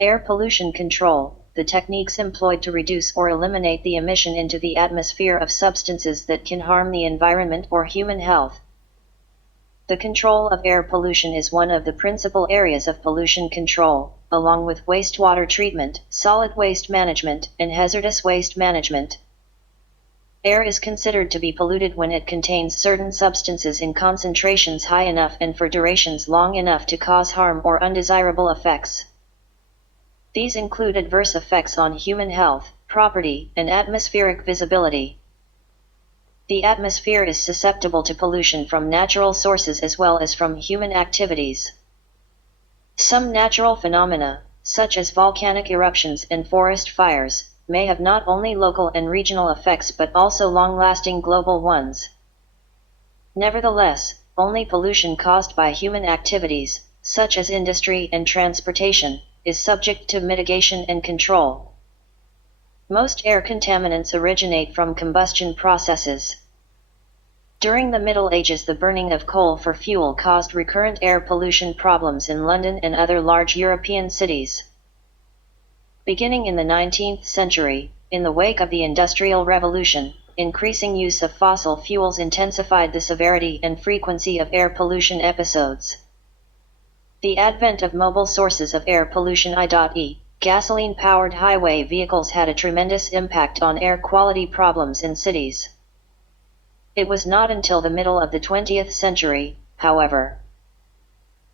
Air pollution control, the techniques employed to reduce or eliminate the emission into the atmosphere of substances that can harm the environment or human health. The control of air pollution is one of the principal areas of pollution control, along with wastewater treatment, solid waste management, and hazardous waste management. Air is considered to be polluted when it contains certain substances in concentrations high enough and for durations long enough to cause harm or undesirable effects. These include adverse effects on human health, property, and atmospheric visibility. The atmosphere is susceptible to pollution from natural sources as well as from human activities. Some natural phenomena, such as volcanic eruptions and forest fires, may have not only local and regional effects but also long-lasting global ones. Nevertheless, only pollution caused by human activities, such as industry and transportation, is subject to mitigation and control. Most air contaminants originate from combustion processes. During the Middle Ages, the burning of coal for fuel caused recurrent air pollution problems in London and other large European cities. Beginning in the 19th century, in the wake of the Industrial Revolution, increasing use of fossil fuels intensified the severity and frequency of air pollution episodes. The advent of mobile sources of air pollution, i.e., gasoline-powered highway vehicles, had a tremendous impact on air quality problems in cities. It was not until the middle of the 20th century, however,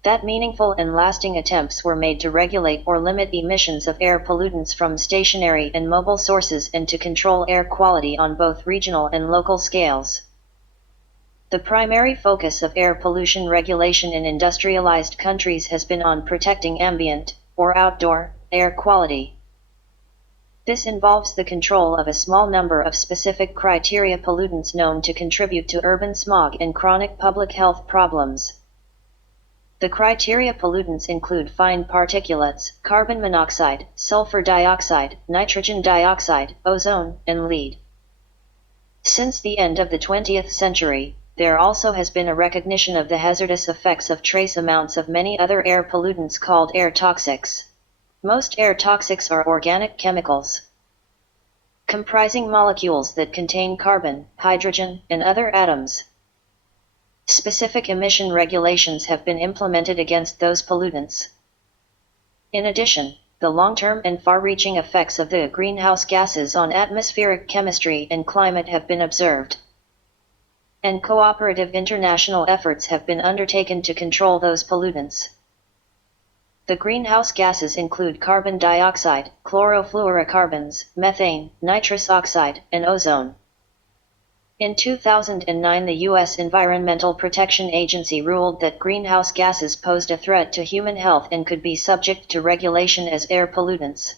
that meaningful and lasting attempts were made to regulate or limit emissions of air pollutants from stationary and mobile sources and to control air quality on both regional and local scales. The primary focus of air pollution regulation in industrialized countries has been on protecting ambient, or outdoor, air quality. This involves the control of a small number of specific criteria pollutants known to contribute to urban smog and chronic public health problems. The criteria pollutants include fine particulates, carbon monoxide, sulfur dioxide, nitrogen dioxide, ozone, and lead. Since the end of the 20th century, there also has been a recognition of the hazardous effects of trace amounts of many other air pollutants called air toxics. Most air toxics are organic chemicals, comprising molecules that contain carbon, hydrogen, and other atoms. Specific emission regulations have been implemented against those pollutants. In addition, the long-term and far-reaching effects of the greenhouse gases on atmospheric chemistry and climate have been observed, and cooperative international efforts have been undertaken to control those pollutants. The greenhouse gases include carbon dioxide, chlorofluorocarbons, methane, nitrous oxide, and ozone. In 2009, the U.S. Environmental Protection Agency ruled that greenhouse gases posed a threat to human health and could be subject to regulation as air pollutants.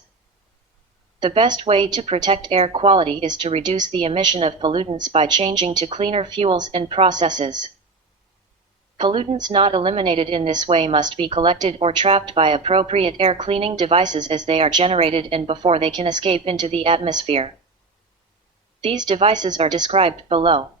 The best way to protect air quality is to reduce the emission of pollutants by changing to cleaner fuels and processes. Pollutants not eliminated in this way must be collected or trapped by appropriate air cleaning devices as they are generated and before they can escape into the atmosphere. These devices are described below.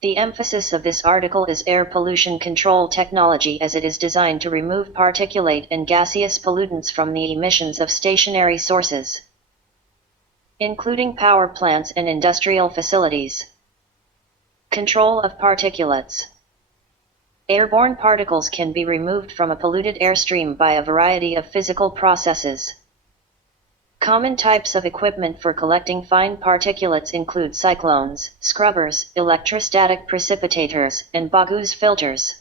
The emphasis of this article is air pollution control technology, as it is designed to remove particulate and gaseous pollutants from the emissions of stationary sources, including power plants and industrial facilities. Control of particulates. Airborne particles can be removed from a polluted airstream by a variety of physical processes. Common types of equipment for collecting fine particulates include cyclones, scrubbers, electrostatic precipitators, and Bagouze filters.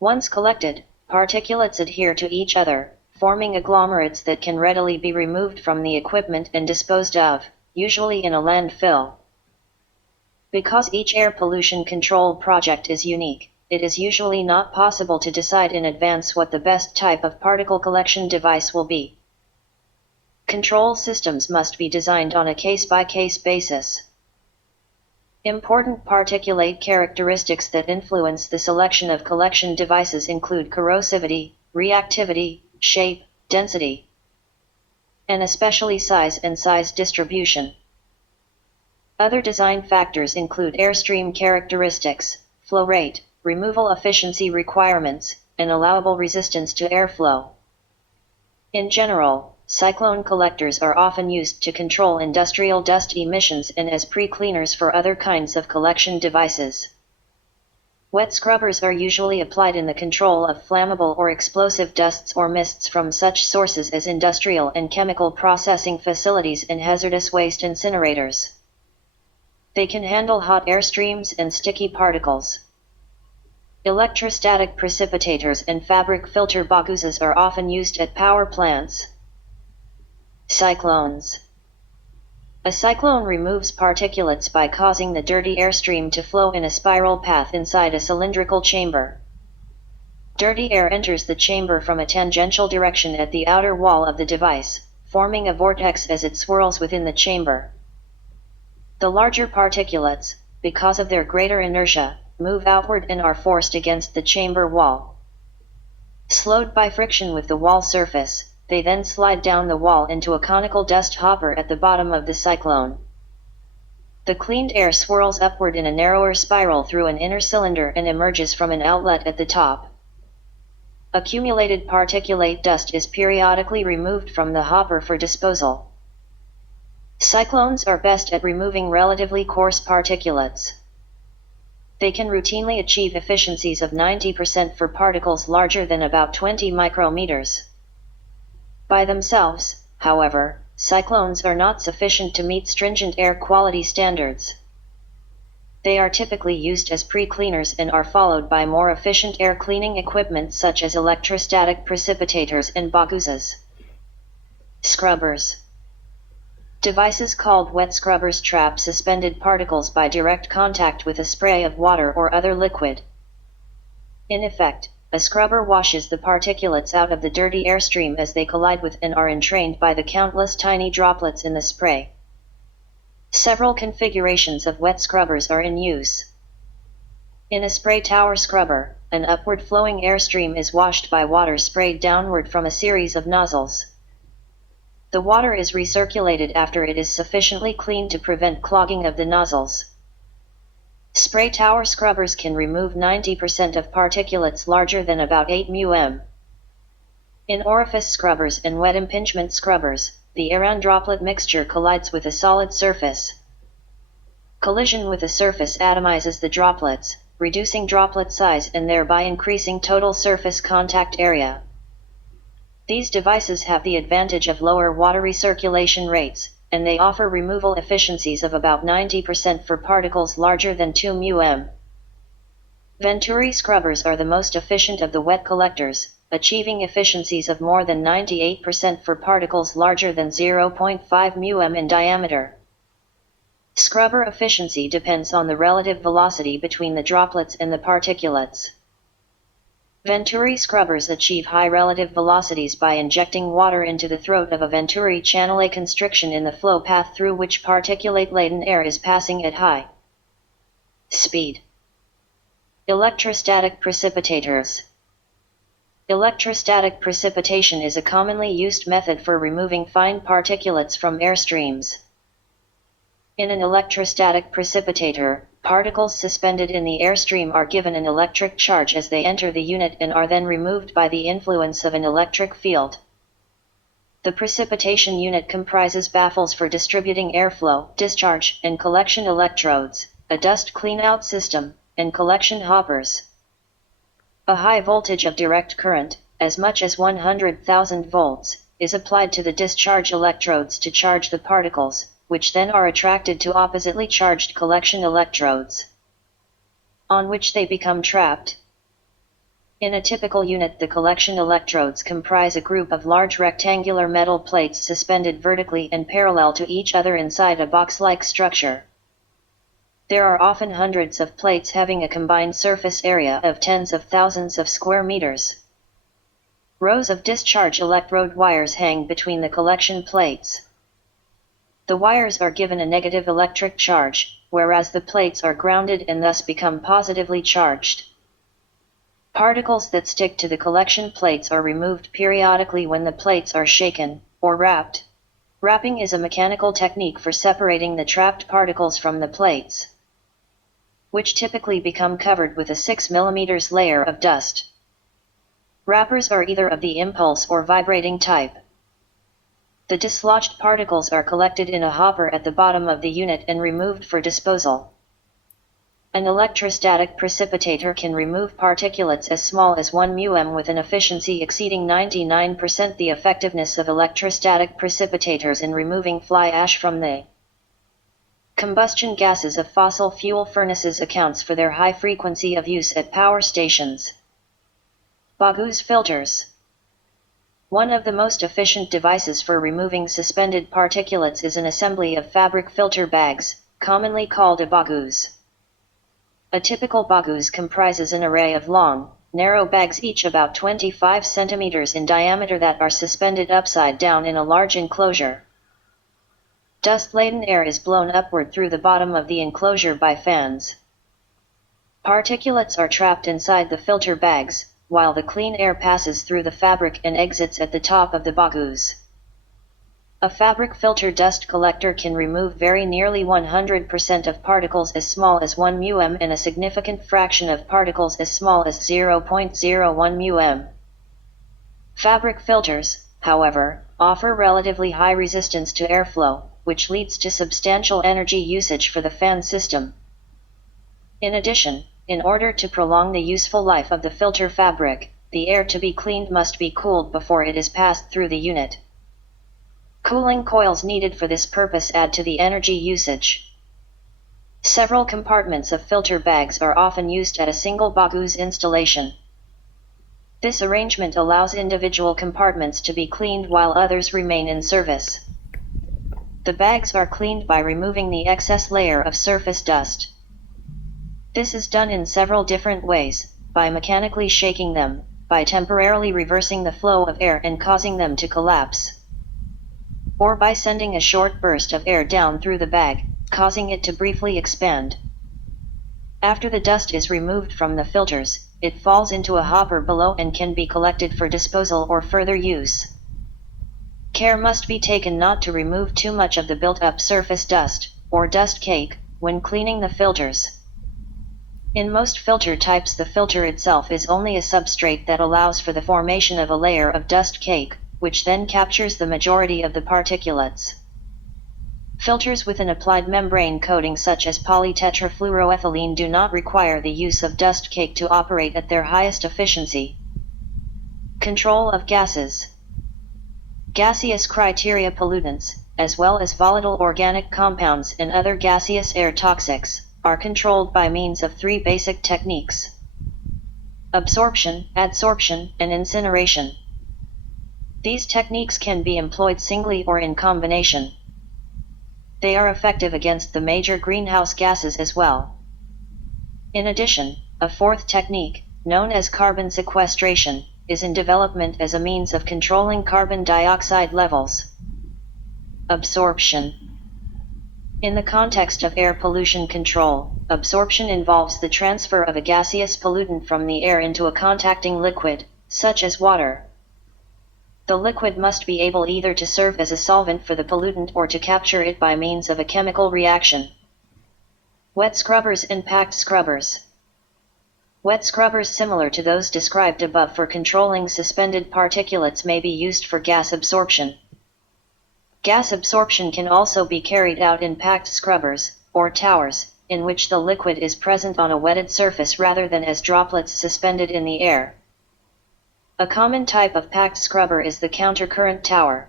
Once collected, particulates adhere to each other, forming agglomerates that can readily be removed from the equipment and disposed of, usually in a landfill. Because each air pollution control project is unique, it is usually not possible to decide in advance what the best type of particle collection device will be. Control systems must be designed on a case-by-case basis. Important particulate characteristics that influence the selection of collection devices include corrosivity, reactivity, shape, density, and especially size and size distribution. Other design factors include airstream characteristics, flow rate, removal efficiency requirements, and allowable resistance to airflow. In general, cyclone collectors are often used to control industrial dust emissions and as pre-cleaners for other kinds of collection devices. Wet scrubbers are usually applied in the control of flammable or explosive dusts or mists from such sources as industrial and chemical processing facilities and hazardous waste incinerators. They can handle hot air streams and sticky particles. Electrostatic precipitators and fabric filter baguzas are often used at power plants. Cyclones. A cyclone removes particulates by causing the dirty airstream to flow in a spiral path inside a cylindrical chamber. Dirty air enters the chamber from a tangential direction at the outer wall of the device, forming a vortex as it swirls within the chamber. The larger particulates, because of their greater inertia, move outward and are forced against the chamber wall. Slowed by friction with the wall surface, they then slide down the wall into a conical dust hopper at the bottom of the cyclone. The cleaned air swirls upward in a narrower spiral through an inner cylinder and emerges from an outlet at the top. Accumulated particulate dust is periodically removed from the hopper for disposal. Cyclones are best at removing relatively coarse particulates. They can routinely achieve efficiencies of 90% for particles larger than about 20 micrometers. By themselves, however, cyclones are not sufficient to meet stringent air quality standards. They are typically used as pre-cleaners and are followed by more efficient air cleaning equipment such as electrostatic precipitators and baguzas. Scrubbers. Devices called wet scrubbers trap suspended particles by direct contact with a spray of water or other liquid. In effect, a scrubber washes the particulates out of the dirty airstream as they collide with and are entrained by the countless tiny droplets in the spray. Several configurations of wet scrubbers are in use. In a spray tower scrubber, an upward flowing airstream is washed by water sprayed downward from a series of nozzles. The water is recirculated after it is sufficiently clean to prevent clogging of the nozzles. Spray tower scrubbers can remove 90% of particulates larger than about 8 μm. In orifice scrubbers and wet impingement scrubbers, the air-and droplet mixture collides with a solid surface. Collision with a surface atomizes the droplets, reducing droplet size and thereby increasing total surface contact area. These devices have the advantage of lower water recirculation rates, and they offer removal efficiencies of about 90% for particles larger than 2 μm. Venturi scrubbers are the most efficient of the wet collectors, achieving efficiencies of more than 98% for particles larger than 0.5 μm in diameter. Scrubber efficiency depends on the relative velocity between the droplets and the particulates. Venturi scrubbers achieve high relative velocities by injecting water into the throat of a Venturi channel, a constriction in the flow path through which particulate-laden air is passing at high speed. Electrostatic precipitators. Electrostatic precipitation is a commonly used method for removing fine particulates from airstreams. In an electrostatic precipitator, particles suspended in the airstream are given an electric charge as they enter the unit and are then removed by the influence of an electric field. The precipitation unit comprises baffles for distributing airflow, discharge, and collection electrodes, a dust clean-out system, and collection hoppers. A high voltage of direct current, as much as 100,000 volts, is applied to the discharge electrodes to charge the particles, which then are attracted to oppositely charged collection electrodes, on which they become trapped. In a typical unit, the collection electrodes comprise a group of large rectangular metal plates suspended vertically and parallel to each other inside a box-like structure. There are often hundreds of plates having a combined surface area of tens of thousands of square meters. Rows of discharge electrode wires hang between the collection plates. The wires are given a negative electric charge, whereas the plates are grounded and thus become positively charged. Particles that stick to the collection plates are removed periodically when the plates are shaken, or wrapped. Wrapping is a mechanical technique for separating the trapped particles from the plates, which typically become covered with a 6 mm layer of dust. Wrappers are either of the impulse or vibrating type. The dislodged particles are collected in a hopper at the bottom of the unit and removed for disposal. An electrostatic precipitator can remove particulates as small as 1 μm with an efficiency exceeding 99%. The effectiveness of electrostatic precipitators in removing fly ash from the combustion gases of fossil fuel furnaces accounts for their high frequency of use at power stations. Baghouz filters. One of the most efficient devices for removing suspended particulates is an assembly of fabric filter bags, commonly called a baghouz. A typical baghouz comprises an array of long, narrow bags each about 25 centimeters in diameter that are suspended upside down in a large enclosure. Dust-laden air is blown upward through the bottom of the enclosure by fans. Particulates are trapped inside the filter bags, while the clean air passes through the fabric and exits at the top of the baghouz. A fabric filter dust collector can remove very nearly 100% of particles as small as 1 μm and a significant fraction of particles as small as 0.01 μm. Fabric filters, however, offer relatively high resistance to airflow, which leads to substantial energy usage for the fan system. In addition, in order to prolong the useful life of the filter fabric, the air to be cleaned must be cooled before it is passed through the unit. Cooling coils needed for this purpose add to the energy usage. Several compartments of filter bags are often used at a single baghouz installation. This arrangement allows individual compartments to be cleaned while others remain in service. The bags are cleaned by removing the excess layer of surface dust. This is done in several different ways, by mechanically shaking them, by temporarily reversing the flow of air and causing them to collapse, or by sending a short burst of air down through the bag, causing it to briefly expand. After the dust is removed from the filters, it falls into a hopper below and can be collected for disposal or further use. Care must be taken not to remove too much of the built-up surface dust, or dust cake, when cleaning the filters. In most filter types, the filter itself is only a substrate that allows for the formation of a layer of dust cake, which then captures the majority of the particulates. Filters with an applied membrane coating such as polytetrafluoroethylene do not require the use of dust cake to operate at their highest efficiency. Control of gases. Gaseous criteria pollutants, as well as volatile organic compounds and other gaseous air toxics, are controlled by means of three basic techniques: absorption, adsorption, and incineration. These techniques can be employed singly or in combination. They are effective against the major greenhouse gases as well. In addition, a fourth technique, known as carbon sequestration, is in development as a means of controlling carbon dioxide levels. Absorption. In the context of air pollution control, absorption involves the transfer of a gaseous pollutant from the air into a contacting liquid, such as water. The liquid must be able either to serve as a solvent for the pollutant or to capture it by means of a chemical reaction. Wet scrubbers and packed scrubbers. Wet scrubbers similar to those described above for controlling suspended particulates may be used for gas absorption. Gas absorption can also be carried out in packed scrubbers, or towers, in which the liquid is present on a wetted surface rather than as droplets suspended in the air. A common type of packed scrubber is the countercurrent tower.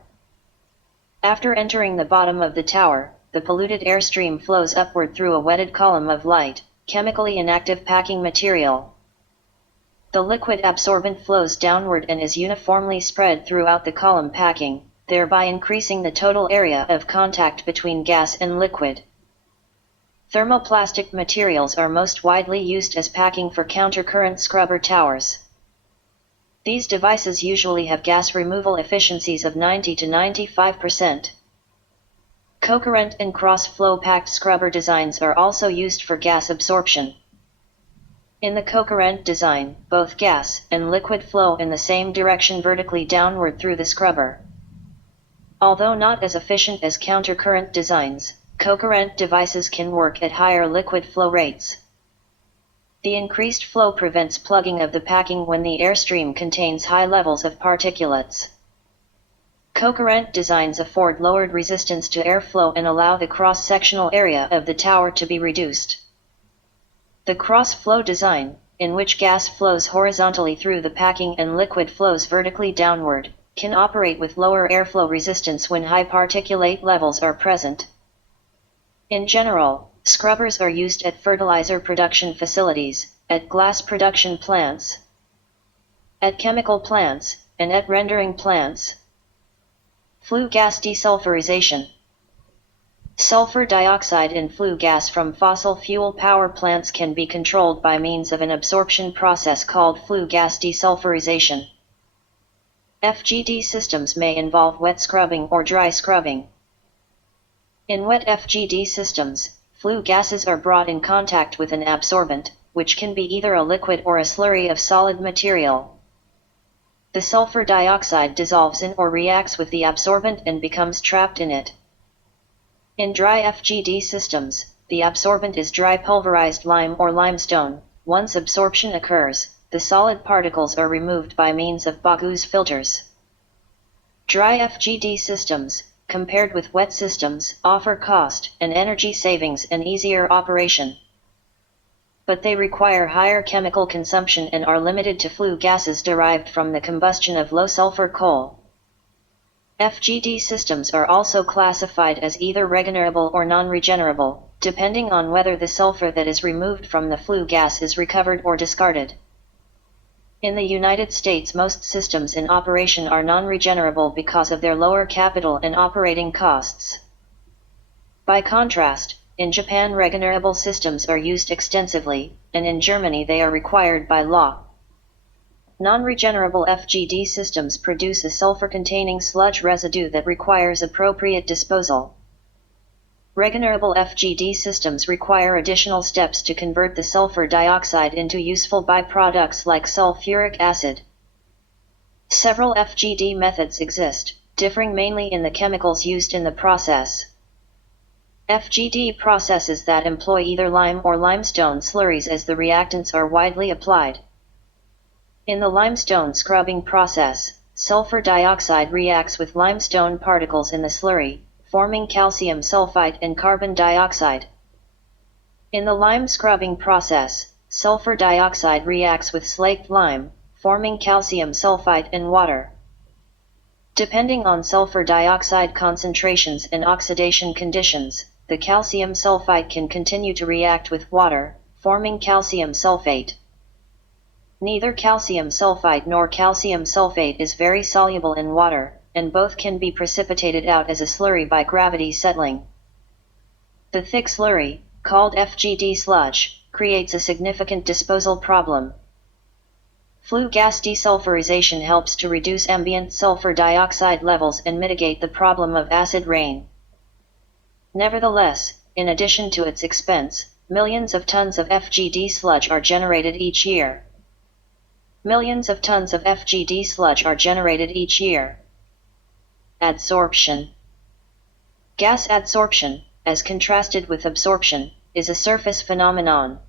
After entering the bottom of the tower, the polluted airstream flows upward through a wetted column of light, chemically inactive packing material. The liquid absorbent flows downward and is uniformly spread throughout the column packing, thereby increasing the total area of contact between gas and liquid. Thermoplastic materials are most widely used as packing for countercurrent scrubber towers. These devices usually have gas removal efficiencies of 90 to 95%. Co-current and cross-flow packed scrubber designs are also used for gas absorption. In the co-current design, both gas and liquid flow in the same direction vertically downward through the scrubber. Although not as efficient as countercurrent designs, co-current devices can work at higher liquid flow rates. The increased flow prevents plugging of the packing when the airstream contains high levels of particulates. Co-current designs afford lowered resistance to airflow and allow the cross-sectional area of the tower to be reduced. The cross-flow design, in which gas flows horizontally through the packing and liquid flows vertically downward, can operate with lower airflow resistance when high particulate levels are present. In general, scrubbers are used at fertilizer production facilities, at glass production plants, at chemical plants, and at rendering plants. Flue gas desulfurization. Sulfur dioxide in flue gas from fossil fuel power plants can be controlled by means of an absorption process called flue gas desulfurization. FGD systems may involve wet scrubbing or dry scrubbing. In wet FGD systems, flue gases are brought in contact with an absorbent, which can be either a liquid or a slurry of solid material. The sulfur dioxide dissolves in or reacts with the absorbent and becomes trapped in it. In dry FGD systems, the absorbent is dry pulverized lime or limestone. Once absorption occurs, the solid particles are removed by means of Bagou's filters. Dry FGD systems, compared with wet systems, offer cost and energy savings and easier operation. But they require higher chemical consumption and are limited to flue gases derived from the combustion of low-sulfur coal. FGD systems are also classified as either regenerable or non-regenerable, depending on whether the sulfur that is removed from the flue gas is recovered or discarded. In the United States, most systems in operation are non-regenerable because of their lower capital and operating costs. By contrast, in Japan regenerable systems are used extensively, and in Germany they are required by law. Non-regenerable FGD systems produce a sulfur-containing sludge residue that requires appropriate disposal. Regenerable FGD systems require additional steps to convert the sulfur dioxide into useful byproducts like sulfuric acid. Several FGD methods exist, differing mainly in the chemicals used in the process. FGD processes that employ either lime or limestone slurries as the reactants are widely applied. In the limestone scrubbing process, sulfur dioxide reacts with limestone particles in the slurry, forming calcium sulfite and carbon dioxide. In the lime scrubbing process, sulfur dioxide reacts with slaked lime, forming calcium sulfite and water. Depending on sulfur dioxide concentrations and oxidation conditions, the calcium sulfite can continue to react with water, forming calcium sulfate. Neither calcium sulfite nor calcium sulfate is very soluble in water, and both can be precipitated out as a slurry by gravity settling. The thick slurry, called FGD sludge, creates a significant disposal problem. Flue gas desulfurization helps to reduce ambient sulfur dioxide levels and mitigate the problem of acid rain. Nevertheless, in addition to its expense, millions of tons of FGD sludge are generated each year. Millions of tons of FGD sludge are generated each year. Adsorption. Gas adsorption, as contrasted with absorption, is a surface phenomenon.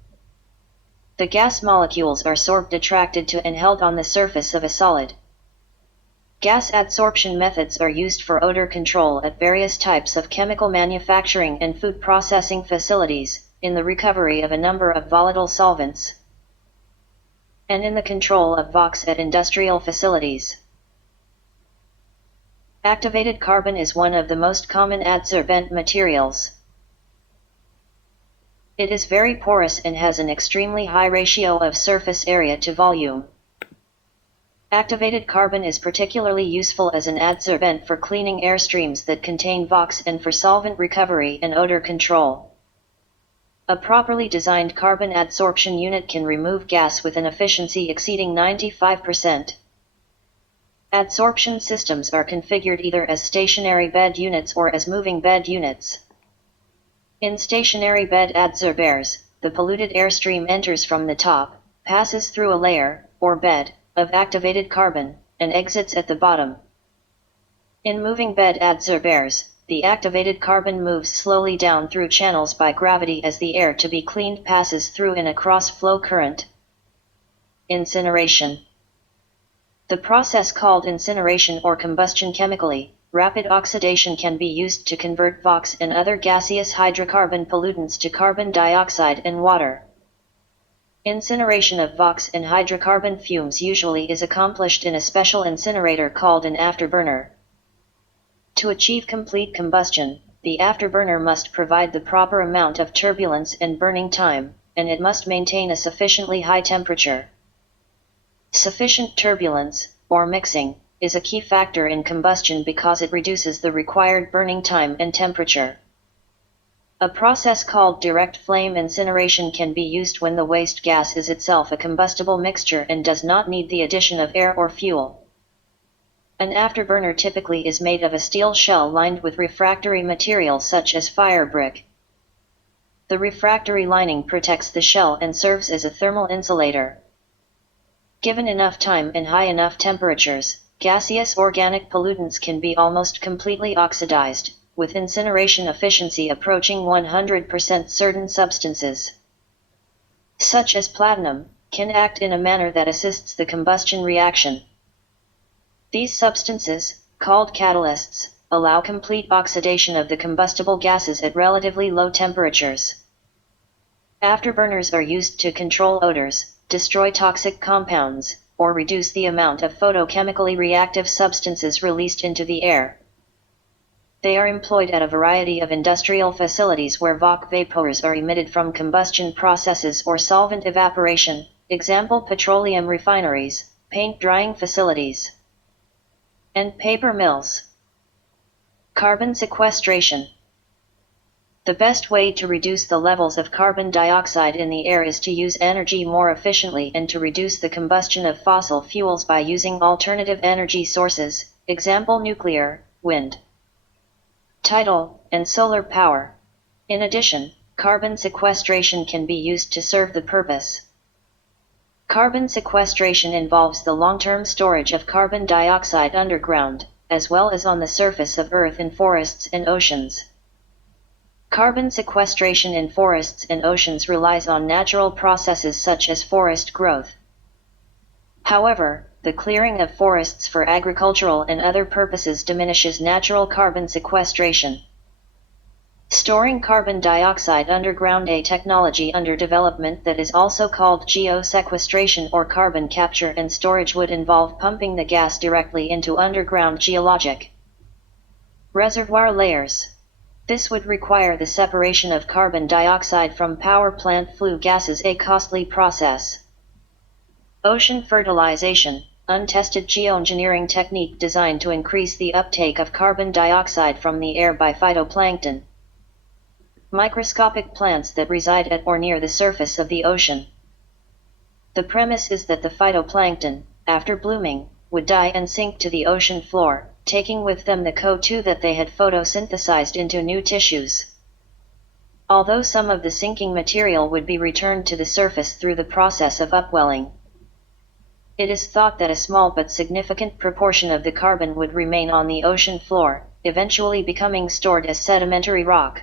The gas molecules are sorbed, attracted to and held on the surface of a solid. Gas adsorption methods are used for odor control at various types of chemical manufacturing and food processing facilities, in the recovery of a number of volatile solvents, and in the control of VOx at industrial facilities. Activated carbon is one of the most common adsorbent materials. It is very porous and has an extremely high ratio of surface area to volume. Activated carbon is particularly useful as an adsorbent for cleaning airstreams that contain VOx and for solvent recovery and odor control. A properly designed carbon adsorption unit can remove gas with an efficiency exceeding 95%. Adsorption systems are configured either as stationary bed units or as moving bed units. In stationary bed adsorbers, the polluted airstream enters from the top, passes through a layer, or bed, of activated carbon, and exits at the bottom. In moving bed adsorbers, the activated carbon moves slowly down through channels by gravity as the air to be cleaned passes through in a cross-flow current. Incineration. The process called incineration or combustion chemically rapid oxidation can be used to convert VOCs and other gaseous hydrocarbon pollutants to carbon dioxide and water. Incineration of VOCs and hydrocarbon fumes usually is accomplished in a special incinerator called an afterburner. To achieve complete combustion, the afterburner must provide the proper amount of turbulence and burning time, and it must maintain a sufficiently high temperature. Sufficient turbulence, or mixing, is a key factor in combustion because it reduces the required burning time and temperature. A process called direct flame incineration can be used when the waste gas is itself a combustible mixture and does not need the addition of air or fuel. An afterburner typically is made of a steel shell lined with refractory material such as firebrick. The refractory lining protects the shell and serves as a thermal insulator. Given enough time and high enough temperatures, gaseous organic pollutants can be almost completely oxidized, with incineration efficiency approaching 100%. Certain substances, such as platinum, can act in a manner that assists the combustion reaction. These substances, called catalysts, allow complete oxidation of the combustible gases at relatively low temperatures. Afterburners are used to control odors, destroy toxic compounds, or reduce the amount of photochemically reactive substances released into the air. They are employed at a variety of industrial facilities where VOC vapors are emitted from combustion processes or solvent evaporation, example petroleum refineries, paint drying facilities, and paper mills. Carbon sequestration. The best way to reduce the levels of carbon dioxide in the air is to use energy more efficiently and to reduce the combustion of fossil fuels by using alternative energy sources, example nuclear, wind, tidal, and solar power. In addition, carbon sequestration can be used to serve the purpose. Carbon sequestration involves the long-term storage of carbon dioxide underground, as well as on the surface of Earth in forests and oceans. Carbon sequestration in forests and oceans relies on natural processes such as forest growth. However, the clearing of forests for agricultural and other purposes diminishes natural carbon sequestration. Storing carbon dioxide underground. A technology under development that is also called geosequestration or carbon capture and storage would involve pumping the gas directly into underground geologic reservoir layers. This would require the separation of carbon dioxide from power plant flue gases, a costly process. Ocean fertilization, untested geoengineering technique designed to increase the uptake of carbon dioxide from the air by phytoplankton, microscopic plants that reside at or near the surface of the ocean. The premise is that the phytoplankton, after blooming, would die and sink to the ocean floor, taking with them the CO2 that they had photosynthesized into new tissues. Although some of the sinking material would be returned to the surface through the process of upwelling, it is thought that a small but significant proportion of the carbon would remain on the ocean floor, eventually becoming stored as sedimentary rock.